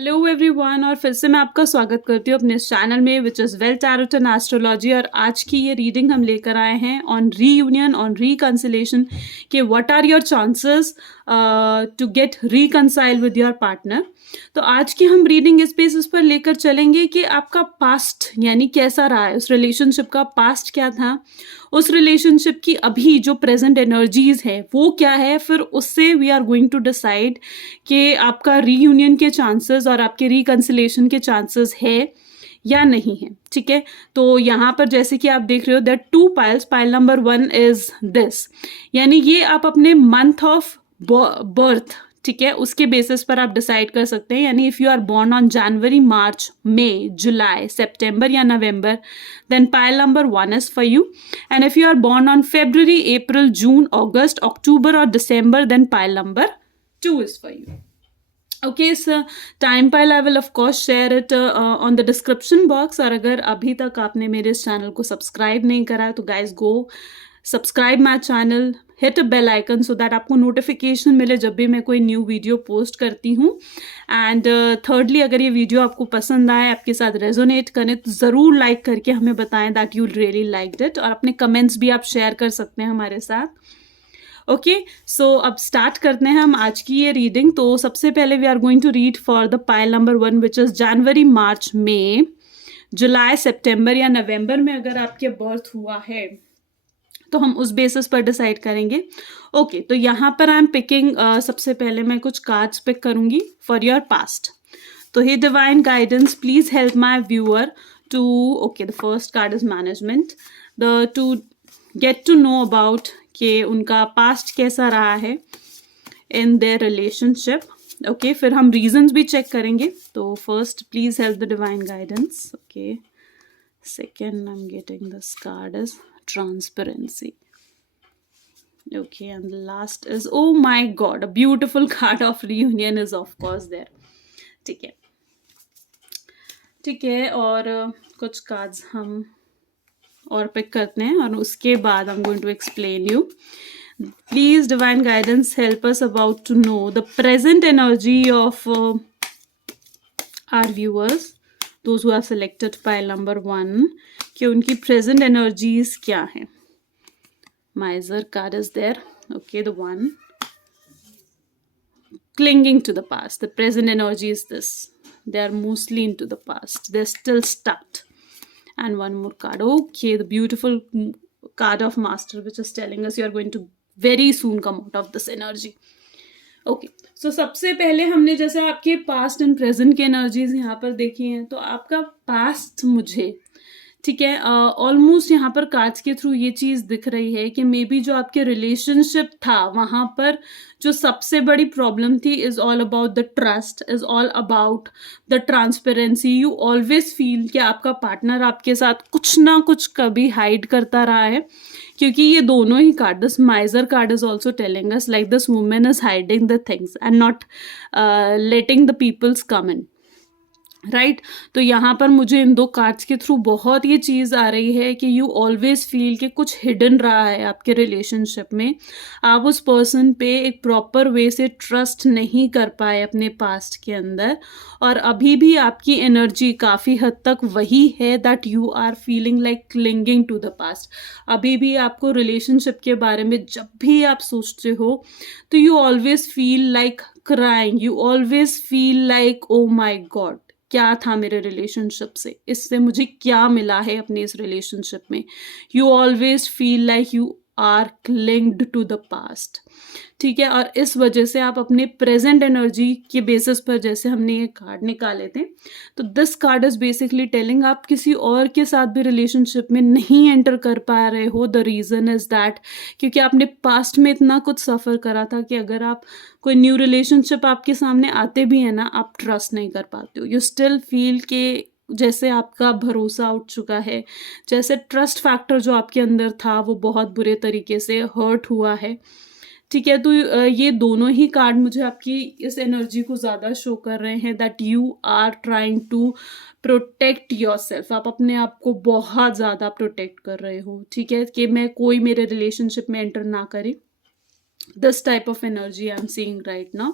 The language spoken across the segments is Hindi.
हेलो एवरीवन, और फिर से मैं आपका स्वागत करती हूँ अपने इस चैनल में which is well tarot and astrology. और आज की ये रीडिंग हम लेकर आए हैं ऑन रीयूनियन, ऑन रिकन्सिलेशन कि what are your chances to get reconcile with your partner. तो आज की हम रीडिंग इस बेसिस पर लेकर चलेंगे कि आपका पास्ट यानी कैसा रहा है, उस रिलेशनशिप का पास्ट क्या था, उस रिलेशनशिप की अभी जो प्रेजेंट एनर्जीज है वो क्या है, फिर उससे we are going to decide कि आपका रीयूनियन के चांसेस और आपके रिकन्सिलेशन के चांसेस है या नहीं है। ठीक है, तो यहाँ पर जैसे कि आप देख रहे हो that two piles, pile number 1 is this, यानी ये आप अपने मंथ ऑफ बर्थ, ठीक है, उसके बेसिस पर आप डिसाइड कर सकते हैं। यानी if you are born on January, March, May, July, September या November, then pile number 1 is for you. And if you are born on February, April, June, August, October or December, then pile number 2 is for you. Okay, so time pile I will of course share it on the description box. और अगर अभी तक आपने मेरे इस चैनल को सब्सक्राइब नहीं करा है तो guys go subscribe my channel, hit a bell icon so that आपको नोटिफिकेशन मिले जब भी मैं कोई न्यू वीडियो पोस्ट करती हूँ। एंड थर्डली, अगर ये वीडियो आपको पसंद आए, आपके साथ रेजोनेट करें तो ज़रूर लाइक करके हमें बताएं that you really liked it, और अपने कमेंट्स भी आप शेयर कर सकते हैं हमारे साथ। ओके, सो अब स्टार्ट करते हैं हम आज की ये रीडिंग। तो सबसे पहले we are going to read for the pile number 1 which is January, March, May, July, September या नवंबर में अगर आपके बर्थ हुआ है तो हम उस बेसिस पर डिसाइड करेंगे। ओके, तो यहाँ पर आई एम पिकिंग, सबसे पहले मैं कुछ कार्ड्स पिक करूंगी फॉर योर पास्ट। तो हे divine guidance, please help my viewer to, okay, the first card is management, the to get to know about कि उनका पास्ट कैसा रहा है इन देयर रिलेशनशिप। ओके, फिर हम रीजंस भी चेक करेंगे। तो first, please help the divine guidance. Okay, second I am getting this card is transparency. Okay, and the last is, oh my god, a beautiful card of reunion is of course there. ठीक है, ठीक है, और कुछ कार्ड्स हम और पिक करते हैं और उसके बाद I am going to explain you. Please divine guidance help us about to know the present energy of our viewers, those who have selected pile number 1, कि उनकी प्रेजेंट एनर्जीज क्या है। Major card is there. Okay, the one clinging to the past, the present energy is this, they are mostly into the past, they're still stuck. And one more card, okay, the beautiful card of master which is telling us you are going to very soon come out of this energy. Okay, so सबसे पहले हमने जैसे आपके पास्ट एंड प्रेजेंट की एनर्जीज यहाँ पर देखी हैं, तो आपका पास्ट मुझे, ठीक है, ऑलमोस्ट यहाँ पर कार्ड्स के थ्रू ये चीज़ दिख रही है कि मे बी जो आपके रिलेशनशिप था वहाँ पर जो सबसे बड़ी प्रॉब्लम थी is all about the trust, is all about the transparency. You always feel कि आपका पार्टनर आपके साथ कुछ ना कुछ कभी हाइड करता रहा है, क्योंकि ये दोनों ही card, this miser card is also telling us like this women is hiding the things and not letting the peoples come in, right. तो यहाँ पर मुझे इन दो कार्ड्स के थ्रू बहुत ये चीज़ आ रही है कि यू ऑलवेज फील कि कुछ हिडन रहा है आपके रिलेशनशिप में, आप उस पर्सन पे एक प्रॉपर वे से ट्रस्ट नहीं कर पाए अपने पास्ट के अंदर, और अभी भी आपकी एनर्जी काफ़ी हद तक वही है that you are feeling like clinging to the past. अभी भी आपको रिलेशनशिप के बारे में जब भी आप सोचते हो तो you always feel like crying, you always feel like oh my God, क्या था मेरे रिलेशनशिप से, इससे मुझे क्या मिला है अपने इस रिलेशनशिप में। You always feel like you are clinged to the past, ठीक है। और इस वजह से आप अपने प्रेजेंट एनर्जी के बेसिस पर, जैसे हमने ये कार्ड निकाले थे, तो this card is basically telling आप किसी और के साथ भी रिलेशनशिप में नहीं एंटर कर पा रहे हो। द रीज़न इज दैट क्योंकि आपने पास्ट में इतना कुछ सफ़र करा था कि अगर आप कोई न्यू रिलेशनशिप आपके सामने आते भी है ना, आप ट्रस्ट नहीं कर पाते हो। यू स्टिल फील के जैसे आपका भरोसा उठ चुका है, जैसे ट्रस्ट फैक्टर जो आपके अंदर था वो बहुत बुरे तरीके से हर्ट हुआ है, ठीक है। तो ये दोनों ही कार्ड मुझे आपकी इस एनर्जी को ज़्यादा शो कर रहे हैं that you are trying to protect yourself, आप अपने आप को बहुत ज़्यादा प्रोटेक्ट कर रहे हो, ठीक है, कि मैं कोई मेरे रिलेशनशिप में एंटर ना करे। This type of energy I am seeing right now.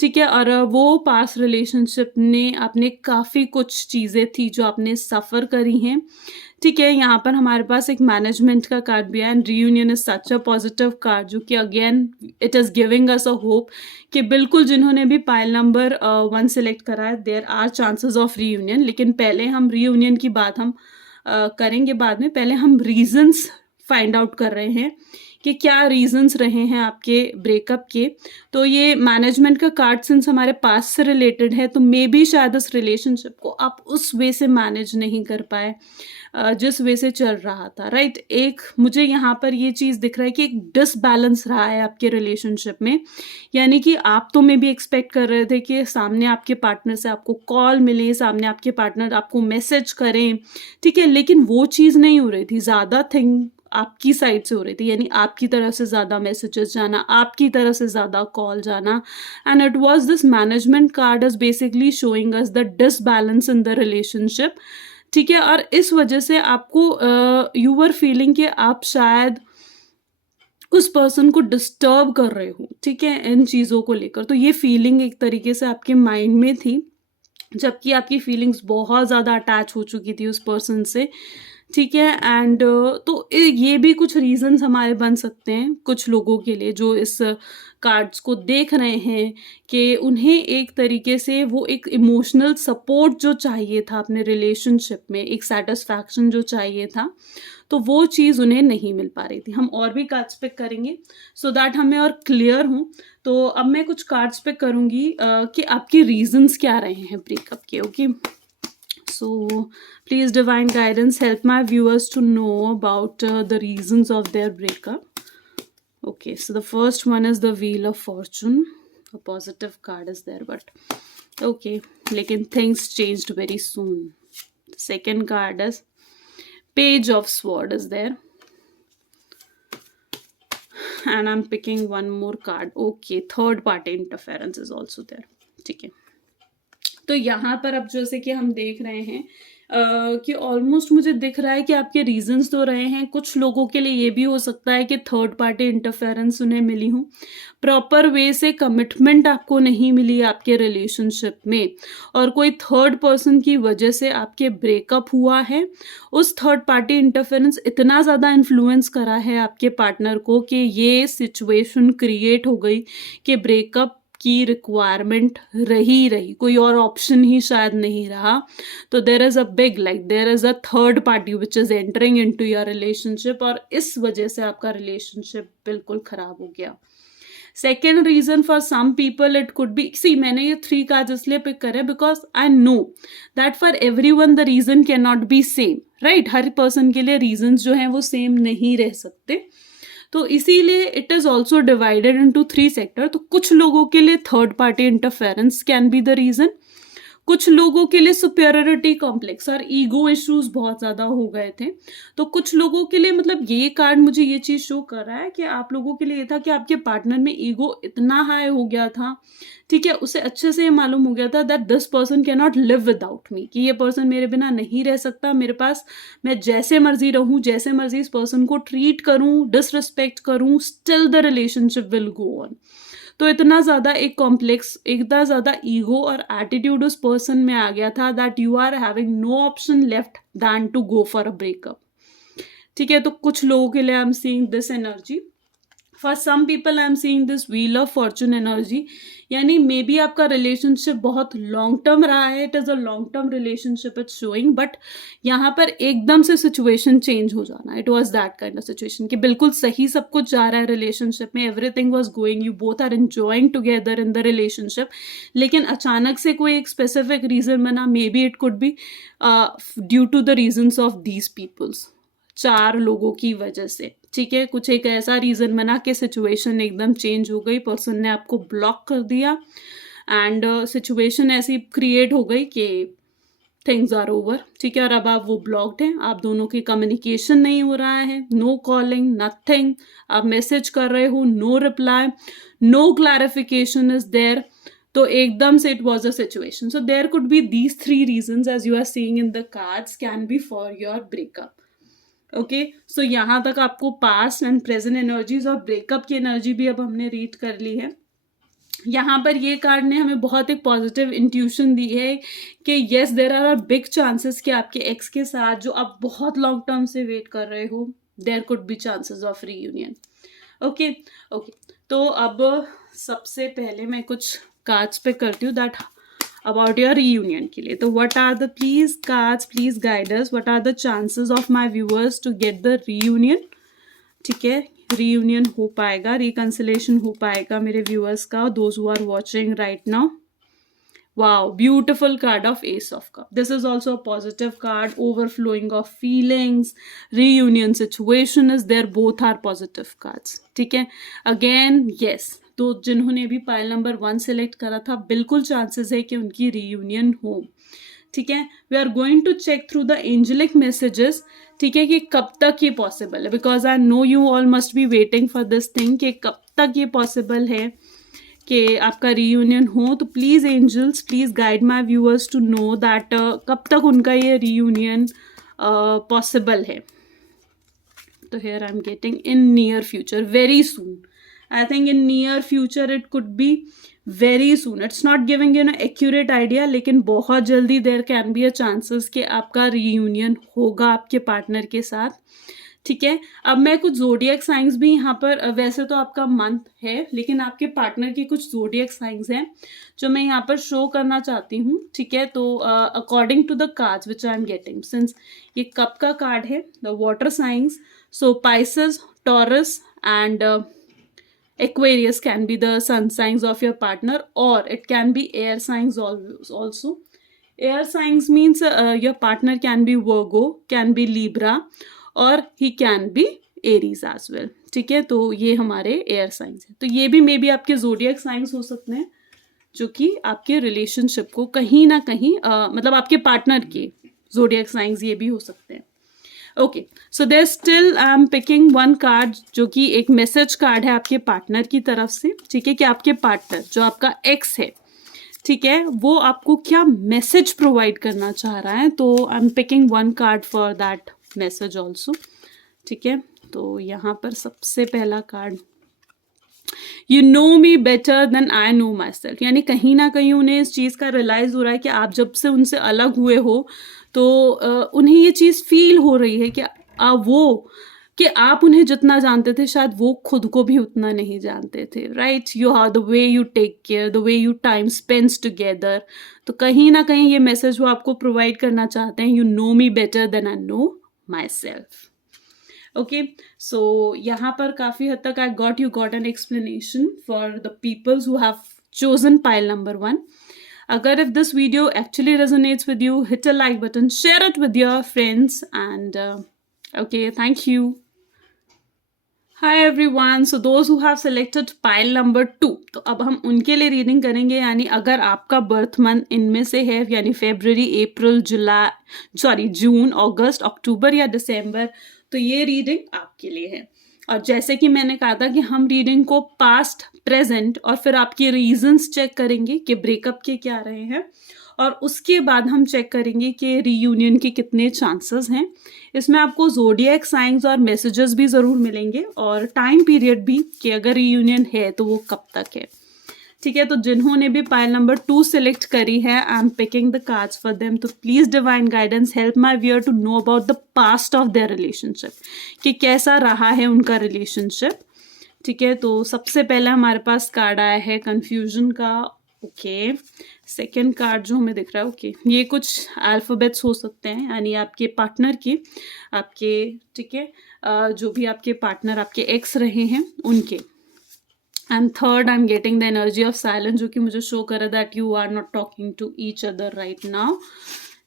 ठीक है। और वो पास्ट रिलेशनशिप ने आपने काफ़ी कुछ चीज़ें थी जो आपने सफ़र करी हैं, ठीक है। यहाँ पर हमारे पास एक मैनेजमेंट का कार्ड भी है and reunion is such a positive card, जो कि again it is giving us a hope कि बिल्कुल जिन्होंने भी पाइल नंबर 1 सेलेक्ट करा है, there are chances of reunion. लेकिन पहले हम रीयूनियन की बात हम करेंगे बाद में, पहले हम रीजंस फाइंड आउट कर रहे हैं कि क्या रीजंस रहे हैं आपके ब्रेकअप के। तो ये मैनेजमेंट का कार्ड सिंस हमारे पास से रिलेटेड है, तो मे बी शायद इस रिलेशनशिप को आप उस वे से मैनेज नहीं कर पाए जिस वे से चल रहा था, राइट। एक मुझे यहाँ पर ये चीज़ दिख रहा है कि एक डिसबैलेंस रहा है आपके रिलेशनशिप में, यानी कि आप तो मे भी एक्सपेक्ट कर रहे थे कि सामने आपके पार्टनर से आपको कॉल मिले, सामने आपके पार्टनर आपको मैसेज करें, ठीक है, लेकिन वो चीज़ नहीं हो रही थी। ज़्यादा थिंग आपकी साइड से हो रही थी, यानी आपकी तरफ से ज़्यादा मैसेजेस जाना, आपकी तरफ से ज़्यादा कॉल जाना, and it was this management card is basically showing us the disbalance in the relationship, ठीक है। और इस वजह से आपको यू वर फीलिंग कि आप शायद उस पर्सन को डिस्टर्ब कर रहे हो, ठीक है, इन चीज़ों को लेकर। तो ये फीलिंग एक तरीके से आपके माइंड में थी, जबकि आपकी फीलिंग्स बहुत ज़्यादा अटैच हो चुकी थी उस पर्सन से, ठीक है। एंड तो ये भी कुछ रीजंस हमारे बन सकते हैं कुछ लोगों के लिए जो इस कार्ड्स को देख रहे हैं कि उन्हें एक तरीके से वो एक इमोशनल सपोर्ट जो चाहिए था अपने रिलेशनशिप में, एक सेटिस्फैक्शन जो चाहिए था, तो वो चीज़ उन्हें नहीं मिल पा रही थी। हम और भी कार्ड्स पिक करेंगे सो दैट हमें और क्लियर हूँ। तो अब मैं कुछ कार्ड्स पिक करूँगी कि आपके रीजंस क्या रहे हैं ब्रेकअप के, okay. So please divine guidance help my viewers to know about the reasons of their breakup. Okay, so the first one is the Wheel of Fortune. A positive card is there, but okay, lekin things changed very soon. The second card is Page of Sword is there, and I'm picking one more card. Okay, third party interference is also there, ठीक है। तो यहाँ पर अब जैसे कि हम देख रहे हैं कि ऑलमोस्ट मुझे दिख रहा है कि आपके रीजंस तो रहे हैं। कुछ लोगों के लिए ये भी हो सकता है कि थर्ड पार्टी इंटरफेरेंस उन्हें मिली हो, प्रॉपर वे से कमिटमेंट आपको नहीं मिली आपके रिलेशनशिप में, और कोई थर्ड पर्सन की वजह से आपके ब्रेकअप हुआ है। उस थर्ड पार्टी इंटरफेरेंस इतना ज़्यादा इन्फ्लुएंस करा है आपके पार्टनर को कि ये सिचुएशन क्रिएट हो गई कि ब्रेकअप की रिक्वायरमेंट रही, कोई और ऑप्शन ही शायद नहीं रहा। तो there is a big there is a third party which is entering into your relationship, और इस वजह से आपका रिलेशनशिप बिल्कुल खराब हो गया। Second reason for some people it could be, see मैंने ये 3 कार्ड इसलिए पिक करे because I know that for every one the reason can not be same, right. हर पर्सन के लिए रीजन जो हैं वो सेम नहीं रह सकते, तो इसीलिए it is also divided into 3 sector. तो कुछ लोगों के लिए third party interference can be the reason, कुछ लोगों के लिए सुपेरियरिटी कॉम्प्लेक्स और ईगो इश्यूज बहुत ज्यादा हो गए थे। तो कुछ लोगों के लिए मतलब ये कार्ड मुझे ये चीज शो कर रहा है कि आप लोगों के लिए ये था कि आपके पार्टनर में ईगो इतना हाई हो गया था, ठीक है, उसे अच्छे से मालूम हो गया था that this person can not live without me, कि ये पर्सन मेरे बिना नहीं रह सकता, मेरे पास मैं जैसे मर्जी रहूं, जैसे मर्जी इस पर्सन को ट्रीट करूं, डिसरिस्पेक्ट करूं, still the relationship will go on. तो इतना ज़्यादा एक कॉम्प्लेक्स, इतना ज़्यादा ईगो और एटीट्यूड उस पर्सन में आ गया था that you are having no option left than to go for a breakup, ठीक है। तो कुछ लोगों के लिए I am seeing this energy. For some people I am seeing this wheel of fortune energy, यानी मे बी आपका रिलेशनशिप बहुत लॉन्ग टर्म रहा है, it is a long term relationship it's showing, but यहाँ पर एकदम से सिचुएशन चेंज हो जाना, it was that kind of situation कि बिल्कुल सही सब कुछ जा रहा है रिलेशनशिप में, everything was going, you both are enjoying together in the relationship, लेकिन अचानक से कोई एक स्पेसिफिक रीजन बना, maybe it could be due to the reasons of these peoples, 4 लोगों की वजह से, ठीक है। कुछ एक ऐसा रीजन बना कि सिचुएशन एकदम चेंज हो गई, पर्सन ने आपको ब्लॉक कर दिया एंड सिचुएशन ऐसी क्रिएट हो गई कि थिंग्स आर ओवर, ठीक है। और अब आप वो ब्लॉक्ड हैं, आप दोनों की कम्युनिकेशन नहीं हो रहा है, नो कॉलिंग नथिंग, आप मैसेज कर रहे हो, no reply, no clarification is there, तो एकदम से it was a situation. So there could be these 3 reasons as you are seeing in the cards can be for your breakup, okay. सो यहाँ तक आपको पास्ट एंड प्रेजेंट एनर्जीज और ब्रेकअप की एनर्जी भी अब हमने रीड कर ली है। यहाँ पर ये कार्ड ने हमें बहुत एक पॉजिटिव इंट्यूशन दी है कि yes there are big chances कि आपके एक्स के साथ जो आप बहुत लॉन्ग टर्म से वेट कर रहे हो, there could be chances of reunion. Okay. Okay, तो अब सबसे पहले मैं कुछ कार्ड्स पे करती हूँ दैट अबाउट योर रीयूनियन के लिए. तो what are the please cards, please guide us, what are the chances of my viewers to get the reunion. ठीक है, रीयूनियन हो पाएगा, रिकंसिलेशन हो पाएगा मेरे व्यूअर्स का, those who are watching right now. Wow, beautiful card of Ace of Cup. This is also a positive card, overflowing of feelings, reunion situation is there, both are positive cards. ठीक है, again yes, तो जिन्होंने भी पाइल नंबर 1 सेलेक्ट करा था, बिल्कुल चांसेस है कि उनकी रीयूनियन हो. ठीक है, we are going to check through the angelic messages. ठीक है, कि कब तक ये पॉसिबल है, because I know you all must be waiting for this thing कि कब तक ये पॉसिबल है कि आपका रीयूनियन हो. तो please angels, please guide my viewers to know that कब तक उनका ये रीयूनियन पॉसिबल है. तो here I am getting in near future, very soon. I think in near future it could be very soon. It's not giving you an accurate idea, लेकिन बहुत जल्दी there can be a chances कि आपका reunion होगा आपके पार्टनर के साथ. ठीक है, अब मैं कुछ जोडियक साइंस भी यहाँ पर, वैसे तो आपका मंथ है लेकिन आपके पार्टनर की कुछ जोडियक साइंस हैं जो मैं यहाँ पर शो करना चाहती हूँ. ठीक है, तो according to the cards which I am getting, since ये कप का कार्ड है, the water science, so Pisces, Taurus and Aquarius can be the sun signs of your partner, or it can be air signs also. Air signs means your partner can be Virgo, can be Libra, or he can be Aries as well. ठीक है, तो ये हमारे एयर साइंस है. तो ये भी मे बी आपके जोडियक साइंस हो सकते हैं जो कि आपके रिलेशनशिप को कहीं ना कहीं मतलब आपके पार्टनर के जोडियक साइंस ये भी हो सकते हैं. Okay, so there still I am picking one card जो कि एक मैसेज कार्ड है आपके पार्टनर की तरफ से. ठीक है, कि आपके पार्टनर जो आपका एक्स है, ठीक है, वो आपको क्या मैसेज प्रोवाइड करना चाह रहा है. तो I am picking one card for that message also. ठीक है, तो यहाँ पर सबसे पहला card, you know me better than I know myself. यानी कहीं ना कहीं उन्हें इस चीज़ का रियलाइज हो रहा है कि आप जब से उनसे अलग हुए हो तो उन्हें ये चीज़ फील हो रही है कि आप उन्हें जितना जानते थे शायद वो खुद को भी उतना नहीं जानते थे. Right, you are the way you take care, the way you time spends together. तो कहीं ना कहीं ये मैसेज वो आपको प्रोवाइड करना चाहते हैं, you know me better than I know myself. Okay, सो यहाँ पर काफ़ी हद तक you got an explanation for the peoples who have chosen pile number 1. अगर if this video actually resonates with you, hit a like button, share it with your friends, and okay, thank you. Hi everyone, so those who have selected pile number 2, तो अब हम उनके लिए रीडिंग करेंगे. यानी अगर आपका बर्थ मंथ इनमें से है, यानी फरवरी, अप्रैल, जून, अगस्त, अक्टूबर या दिसंबर, तो ये रीडिंग आपके लिए है. और जैसे कि मैंने कहा था कि हम रीडिंग को पास्ट, प्रेजेंट और फिर आपके रीजंस चेक करेंगे कि ब्रेकअप के क्या रहे हैं, और उसके बाद हम चेक करेंगे कि रीयूनियन के कितने चांसेस हैं. इसमें आपको जोडियक साइंस और मैसेजेस भी ज़रूर मिलेंगे, और टाइम पीरियड भी कि अगर रीयूनियन है तो वो कब तक है. ठीक है, तो जिन्होंने भी पाइल नंबर 2 सेलेक्ट करी है, I am picking the cards for them. तो please divine guidance help my viewer to know about the past of their relationship, कि कैसा रहा है उनका रिलेशनशिप. ठीक है, तो सबसे पहले हमारे पास कार्ड आया है कंफ्यूजन का. ओके, सेकेंड कार्ड जो हमें दिख रहा है, ओके, ये कुछ अल्फाबेट्स हो सकते हैं, यानी आपके पार्टनर के, आपके, ठीक है, जो भी आपके पार्टनर आपके एक्स रहे हैं उनके. And third, I am getting the energy of silence, जो कि मुझे शो कर रहा है that you are not talking to each other right now.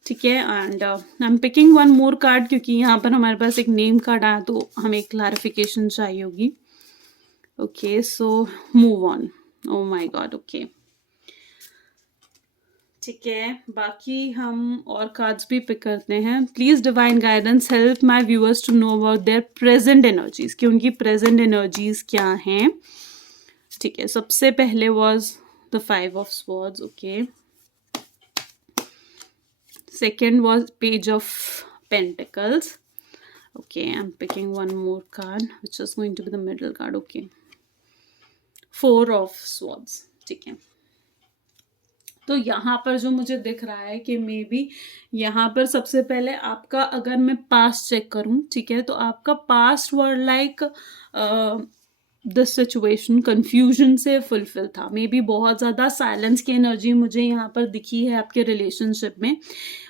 ठीक है, and I am picking one more card क्योंकि यहाँ पर हमारे पास एक नेम कार्ड आया तो हमें क्लैरिफिकेशन चाहिए होगी. Okay, so move on. Oh my god, okay, ठीक है, बाकी हम और कार्ड्स भी पिक करते हैं. Please divine guidance help my viewers to know about their present energies, कि उनकी प्रेजेंट एनर्जीज क्या हैं. ठीक है, सबसे पहले was the 5 of swords. Okay, second was page of pentacles. Okay, I am picking one more card which is going to be the middle card. Okay, 4 of swords. ठीक है। तो यहाँ पर जो मुझे दिख रहा है कि मे बी यहाँ पर सबसे पहले आपका, अगर मैं पास्ट चेक करूँ, ठीक है, तो आपका past were like this situation confusion से फुलफिल था। मे बी बहुत ज़्यादा साइलेंस की एनर्जी मुझे यहाँ पर दिखी है आपके रिलेशनशिप में।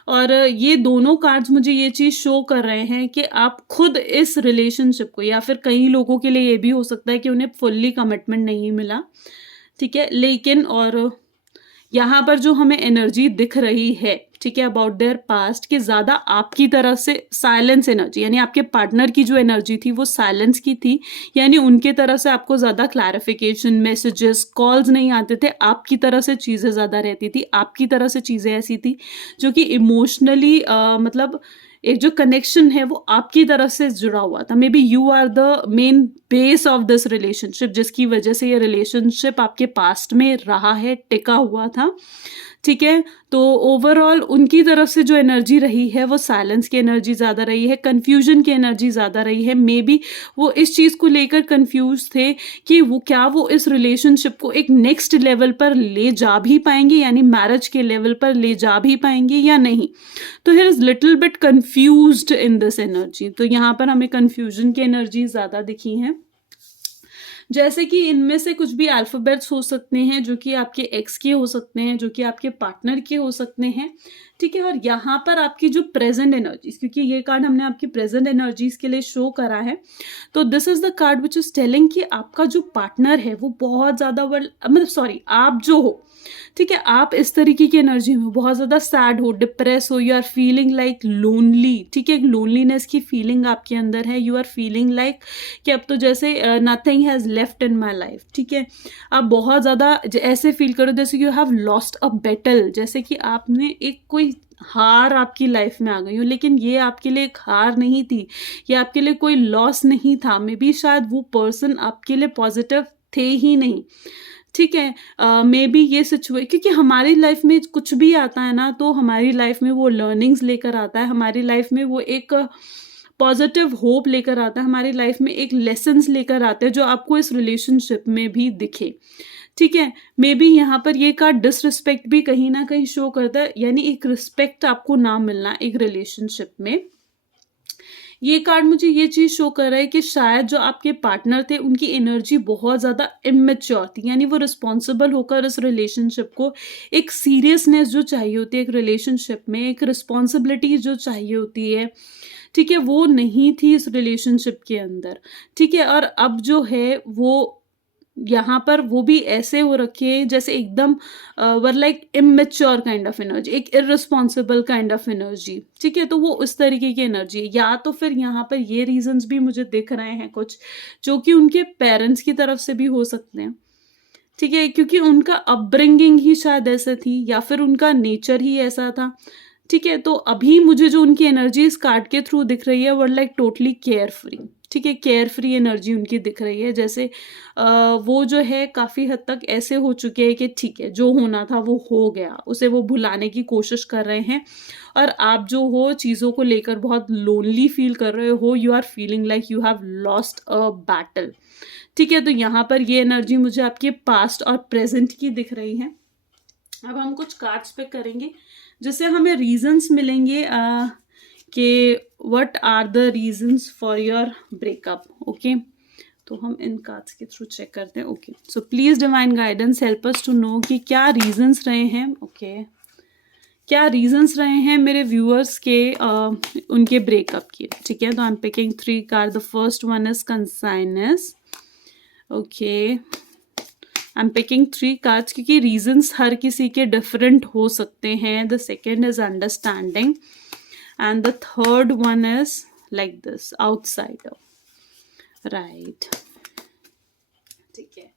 और ये दोनों कार्ड्स मुझे ये चीज़ शो कर रहे हैं कि आप खुद इस रिलेशनशिप को, या फिर कई लोगों के लिए ये भी हो सकता है कि उन्हें फुल्ली कमिटमेंट नहीं मिला, ठीक है, लेकिन और यहाँ पर जो हमें एनर्जी दिख रही है, ठीक है, अबाउट देयर पास्ट, कि ज़्यादा आपकी तरफ से साइलेंस एनर्जी, यानी आपके पार्टनर की जो एनर्जी थी वो साइलेंस की थी, यानी उनके तरफ से आपको ज़्यादा क्लैरिफिकेशन, मैसेजेस, कॉल्स नहीं आते थे, आपकी तरफ से चीज़ें ज़्यादा रहती थी, आपकी तरफ से चीज़ें ऐसी थी जो कि इमोशनली मतलब एक जो कनेक्शन है वो आपकी तरफ से जुड़ा हुआ था। Maybe you are the main base of this relationship, जिसकी वजह से ये रिलेशनशिप आपके पास्ट में रहा है, टिका हुआ था, ठीक है। तो ओवरऑल उनकी तरफ से जो एनर्जी रही है वो साइलेंस की एनर्जी ज़्यादा रही है, कन्फ्यूजन की एनर्जी ज़्यादा रही है। मे बी वो इस चीज़ को लेकर कन्फ्यूज थे कि वो क्या वो इस रिलेशनशिप को एक नेक्स्ट लेवल पर ले जा भी पाएंगे, यानी मैरिज के लेवल पर ले जा भी पाएंगे या नहीं। तो here is little bit confused in this energy. तो यहाँ पर हमें कन्फ्यूजन की एनर्जी ज़्यादा दिखी है। जैसे कि इनमें से कुछ भी अल्फ़ाबेट्स हो सकते हैं जो कि आपके एक्स के हो सकते हैं, जो कि आपके पार्टनर के हो सकते हैं, ठीक है। और यहाँ पर आपकी जो प्रेजेंट एनर्जीज, क्योंकि ये कार्ड हमने आपकी प्रेजेंट एनर्जीज के लिए शो करा है, तो this is the card which is telling कि आपका जो पार्टनर है वो बहुत ज़्यादा मतलब सॉरी, आप जो हो, ठीक है, आप इस तरीके की एनर्जी में बहुत ज़्यादा सैड हो, डिप्रेस हो, you are feeling like lonely, ठीक है, एक लोनलीनेस की फीलिंग आपके अंदर है। यू आर फीलिंग लाइक कि अब तो जैसे nothing has left in my life, ठीक है, आप बहुत ज़्यादा ऐसे फील करो जैसे you have lost a battle, जैसे कि आपने एक कोई हार आपकी लाइफ में आ गई हो, लेकिन ये आपके लिए एक हार नहीं थी, ये आपके लिए कोई लॉस नहीं था। मे बी शायद वो पर्सन आपके लिए पॉजिटिव थे ही नहीं, ठीक है। मे बी ये सिचुएशन, क्योंकि हमारी लाइफ में कुछ भी आता है ना, तो हमारी लाइफ में वो लर्निंग्स लेकर आता है, हमारी लाइफ में वो एक पॉजिटिव होप लेकर आता है, हमारी लाइफ में एक लेसन्स लेकर आते हैं जो आपको इस रिलेशनशिप में भी दिखे, ठीक है। मे बी यहाँ पर ये कार्ड डिसरिस्पेक्ट भी कहीं ना कहीं शो करता है, यानी एक रिस्पेक्ट आपको ना मिलना एक रिलेशनशिप में। ये कार्ड मुझे ये चीज़ शो कर रहा है कि शायद जो आपके पार्टनर थे उनकी एनर्जी बहुत ज़्यादा इमेच्योर थी, यानी वो रिस्पॉन्सिबल होकर इस रिलेशनशिप को, एक सीरियसनेस जो चाहिए होती है एक रिलेशनशिप में, एक रिस्पॉन्सिबिलिटी जो चाहिए होती है, ठीक है, वो नहीं थी इस रिलेशनशिप के अंदर, ठीक है। और अब जो है वो यहाँ पर वो भी ऐसे हो रखे हैं जैसे एकदम were like immature kind of energy, एक इररिस्पॉन्सिबल काइंड ऑफ एनर्जी, ठीक है। तो वो उस तरीके की एनर्जी है। या तो फिर यहाँ पर ये रीजंस भी मुझे दिख रहे हैं कुछ, जो कि उनके पेरेंट्स की तरफ से भी हो सकते हैं, ठीक है, क्योंकि उनका अपब्रिंगिंग ही शायद ऐसे थी, या फिर उनका नेचर ही ऐसा था, ठीक है। तो अभी मुझे जो उनकी एनर्जी इस कार्ड के थ्रू दिख रही है वो लाइक टोटली केयर फ्री, ठीक है, केयर फ्री एनर्जी उनकी दिख रही है। जैसे वो जो है काफ़ी हद तक ऐसे हो चुके हैं कि ठीक है, जो होना था वो हो गया, उसे वो भुलाने की कोशिश कर रहे हैं। और आप जो हो चीज़ों को लेकर बहुत लोनली फील कर रहे हो, you are feeling like you have lost a battle, ठीक है। तो यहाँ पर ये एनर्जी मुझे आपके पास्ट और प्रेजेंट की दिख रही है। अब हम कुछ कार्ड्स पे करेंगे जिससे हमें रीजंस मिलेंगे कि what are the reasons for your breakup, okay. तो हम इन कार्ड्स के थ्रू चेक करते हैं, okay. So please divine guidance help us to know कि क्या रीजंस रहे हैं, ओके, क्या रीजंस रहे हैं मेरे व्यूअर्स के उनके ब्रेकअप के, ठीक है। तो I am picking 3 card. The first one is conciseness, okay. I am picking 3 cards क्योंकि रीजंस हर किसी के डिफरेंट हो सकते हैं। The second is understanding and the third one is like this, outsider, right, ठीक है।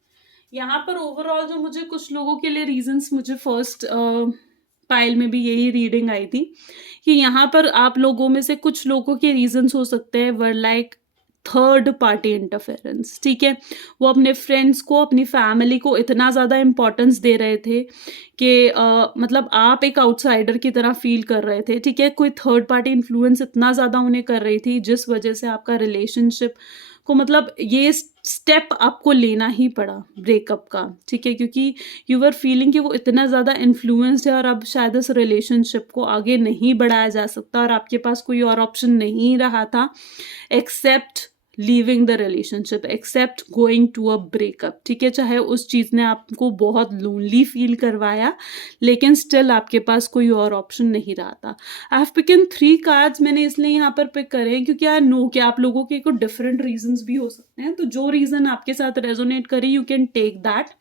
यहाँ पर ओवरऑल जो मुझे कुछ लोगों के लिए रीजंस, मुझे फर्स्ट पाइल में भी यही रीडिंग आई थी कि यहाँ पर आप लोगों में से कुछ लोगों के रीजंस हो सकते हैं were like third party interference, ठीक है। वो अपने फ्रेंड्स को, अपनी फैमिली को इतना ज़्यादा इम्पोर्टेंस दे रहे थे कि मतलब आप एक आउटसाइडर की तरह फील कर रहे थे, ठीक है। कोई थर्ड पार्टी इन्फ्लुएंस इतना ज़्यादा उन्हें कर रही थी जिस वजह से आपका रिलेशनशिप को, मतलब ये स्टेप आपको लेना ही पड़ा ब्रेकअप का, ठीक है, क्योंकि यू वर फीलिंग कि वो इतना ज़्यादा इन्फ्लुएंस्ड है और अब शायद इस रिलेशनशिप को आगे नहीं बढ़ाया जा सकता और आपके पास कोई और ऑप्शन नहीं रहा था except leaving the relationship, except going to a breakup, ठीक है। चाहे उस चीज़ ने आपको बहुत लोनली फील करवाया, लेकिन स्टिल आपके पास कोई और ऑप्शन नहीं रहा था। आई हैव पिकन 3 कार्ड्स, मैंने इसलिए यहाँ पर पिक करे हैं क्योंकि आई नो कि आप लोगों के कुछ डिफरेंट रीजंस भी हो सकते हैं, तो जो रीज़न आपके साथ रेजोनेट करे you can take that.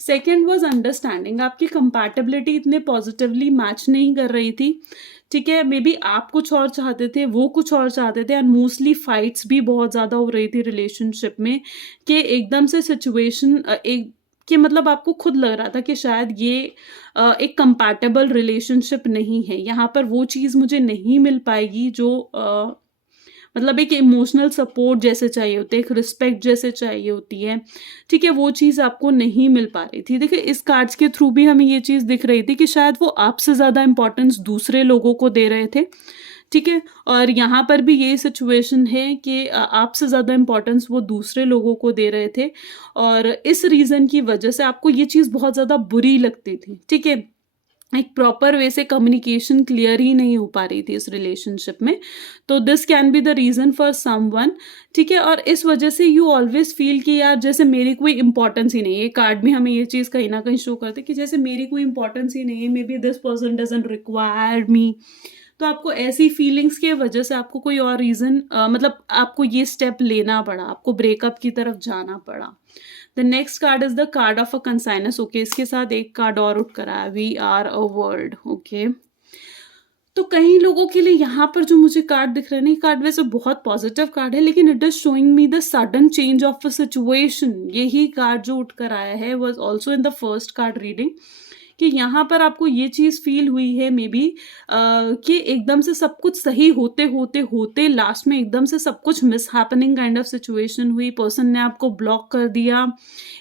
Second was understanding, आपकी कंपैटिबिलिटी इतने पॉजिटिवली मैच नहीं कर रही थी, ठीक है। मे बी आप कुछ और चाहते थे, वो कुछ और चाहते थे, एंड मोस्टली फाइट्स भी बहुत ज़्यादा हो रही थी रिलेशनशिप में कि एकदम से सिचुएशन एक कि मतलब आपको खुद लग रहा था कि शायद ये एक कंपैटिबल रिलेशनशिप नहीं है, यहाँ पर वो चीज़ मुझे नहीं मिल पाएगी जो मतलब एक इमोशनल सपोर्ट जैसे चाहिए होते हैं, एक रिस्पेक्ट जैसे चाहिए होती है, ठीक है, वो चीज़ आपको नहीं मिल पा रही थी। देखिए इस कार्ड्स के थ्रू भी हमें ये चीज़ दिख रही थी कि शायद वो आपसे ज़्यादा इंपॉर्टेंस दूसरे लोगों को दे रहे थे, ठीक है, और यहाँ पर भी यही सिचुएशन है कि आपसे ज़्यादा इंपॉर्टेंस वो दूसरे लोगों को दे रहे थे और इस रीज़न की वजह से आपको ये चीज़ बहुत ज़्यादा बुरी लगती थी, ठीक है। एक प्रॉपर वे से कम्युनिकेशन क्लियर ही नहीं हो पा रही थी इस रिलेशनशिप में, तो this can be the reason for someone, ठीक है। और इस वजह से यू ऑलवेज फील कि यार जैसे मेरी कोई इंपॉर्टेंस ही नहीं है, ये कार्ड भी हमें ये चीज़ कहीं ना कहीं शो करते कि जैसे मेरी कोई इंपॉर्टेंस ही नहीं है, maybe this person doesn't require me, तो आपको ऐसी फीलिंग्स की वजह से आपको कोई और रीज़न मतलब आपको ये स्टेप लेना पड़ा, आपको ब्रेकअप की तरफ जाना पड़ा। The next card is the card of a consciousness, okay, इसके साथ एक कार्ड और उठ कर आया, we are a world, okay. तो कई लोगों के लिए यहाँ पर जो मुझे कार्ड दिख रहे हैं, ये कार्ड वैसे बहुत पॉजिटिव कार्ड है, लेकिन it is showing me the sudden change of a situation. यही कार्ड जो उठकर आया है was also in the first card reading कि यहाँ पर आपको ये चीज़ फील हुई है मे बी कि एकदम से सब कुछ सही होते होते होते लास्ट में एकदम से सब कुछ miss happening kind of situation हुई, पर्सन ने आपको ब्लॉक कर दिया,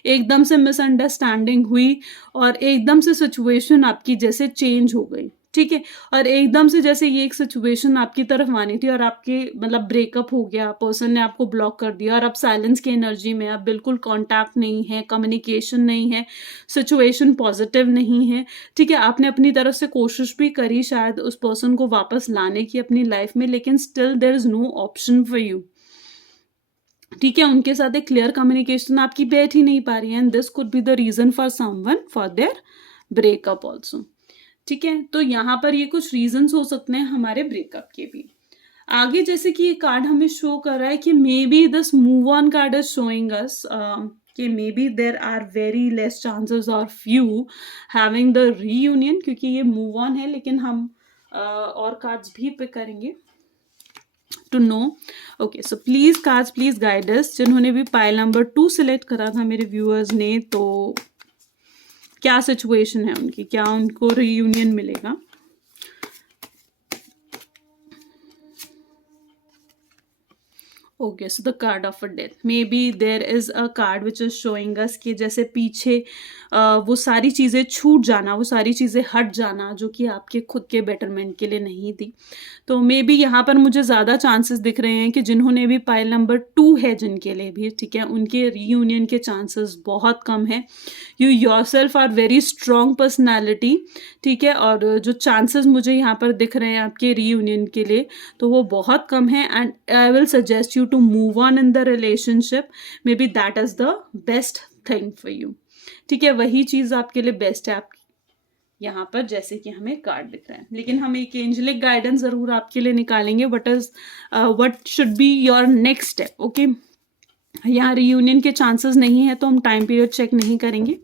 एकदम से मिसअंडरस्टैंडिंग हुई और एकदम से सिचुएशन आपकी जैसे चेंज हो गई, ठीक है। और एकदम से जैसे ये एक सिचुएशन आपकी तरफ आनी थी और आपके मतलब ब्रेकअप हो गया, पर्सन ने आपको ब्लॉक कर दिया और अब साइलेंस की एनर्जी में, अब बिल्कुल कांटेक्ट नहीं है, कम्युनिकेशन नहीं है, सिचुएशन पॉजिटिव नहीं है, ठीक है। आपने अपनी तरफ से कोशिश भी करी शायद उस पर्सन को वापस लाने की अपनी लाइफ में, लेकिन still there is no option for you, ठीक है। उनके साथ एक क्लियर कम्युनिकेशन आपकी बैठ ही नहीं पा रही है, and this could be the reason for someone for their breakup also, ठीक है। तो यहाँ पर ये कुछ रीजंस हो सकते हैं हमारे ब्रेकअप के भी। आगे जैसे कि ये कार्ड हमें शो कर रहा है कि maybe this move on card is showing us कि maybe there are very less chances of you having the reunion, क्योंकि ये मूव ऑन है, लेकिन हम और कार्ड्स भी पिक करेंगे to know. Okay, so please cards please guide us. जिन्होंने भी पाइल नंबर 2 सिलेक्ट करा था मेरे व्यूअर्स ने, तो क्या सिचुएशन है उनकी, क्या उनको रीयूनियन मिलेगा। Okay, so the card of a death, may be there is a card which is showing us कि जैसे पीछे वो सारी चीज़ें छूट जाना, वो सारी चीज़ें हट जाना जो कि आपके खुद के बेटरमेंट के लिए नहीं थी। तो मे बी यहाँ पर मुझे ज़्यादा चांसेस दिख रहे हैं कि जिन्होंने भी पाइल नंबर 2 है जिनके लिए भी, ठीक है, उनके रीयूनियन के चांसेस बहुत कम है। You yourself are very strong personality, ठीक है, और जो चांसेस मुझे यहाँ पर दिख रहे हैं आपके रीयूनियन के लिए तो वो बहुत कम है, and I will suggest you to move on in the relationship, maybe that is the best thing for you, ठीक है, वही चीज़ आपके लिए बेस्ट है। आप यहाँ पर जैसे कि हमें कार्ड दिख रहा है, लेकिन हम एक एंजेलिक गाइडेंस जरूर आपके लिए निकालेंगे, what should be your next step, okay. यहाँ रीयूनियन के चांसेस नहीं है तो हम टाइम पीरियड चेक नहीं करेंगे,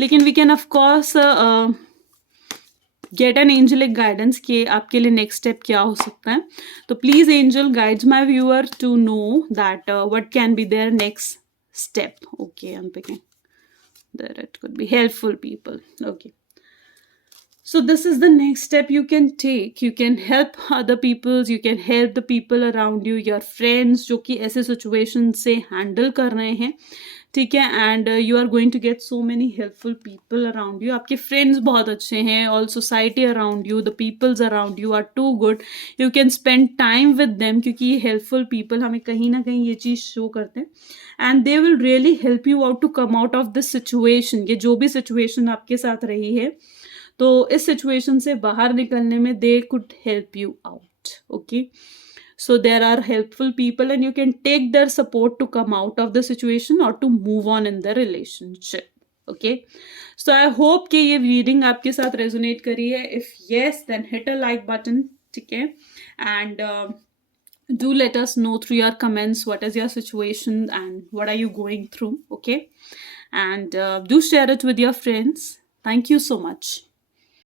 लेकिन we can of course get an angelic guidance कि आपके लिए नेक्स्ट स्टेप क्या हो सकता है। तो please angel guides my viewer to know that what can be there next step. Okay, I'm picking there. It could be helpful people. Okay, so this is the next step you can take. You can help other people, you can help the people around you, your friends जो कि ऐसे situation से handle कर रहे हैं, ठीक है, and you are going to get so many helpful people around you. आपके फ्रेंड्स बहुत अच्छे हैं, all society around you, the peoples around you are too good. You can spend time with them, क्योंकि ये हेल्पफुल पीपल हमें कहीं ना कहीं ये चीज़ शो करते हैं. And they will really help you out to come out of this situation. ये जो भी सिचुएशन आपके साथ रही है, तो इस सिचुएशन से बाहर निकलने में they could help you out. Okay, so there are helpful people and you can take their support to come out of the situation or to move on in the relationship. Okay, so I hope कि ये reading आपके साथ resonate करी है. If yes, then hit a like button. ठीक है, and do let us know through your comments what is your situation and what are you going through. Okay, and do share it with your friends. Thank you so much.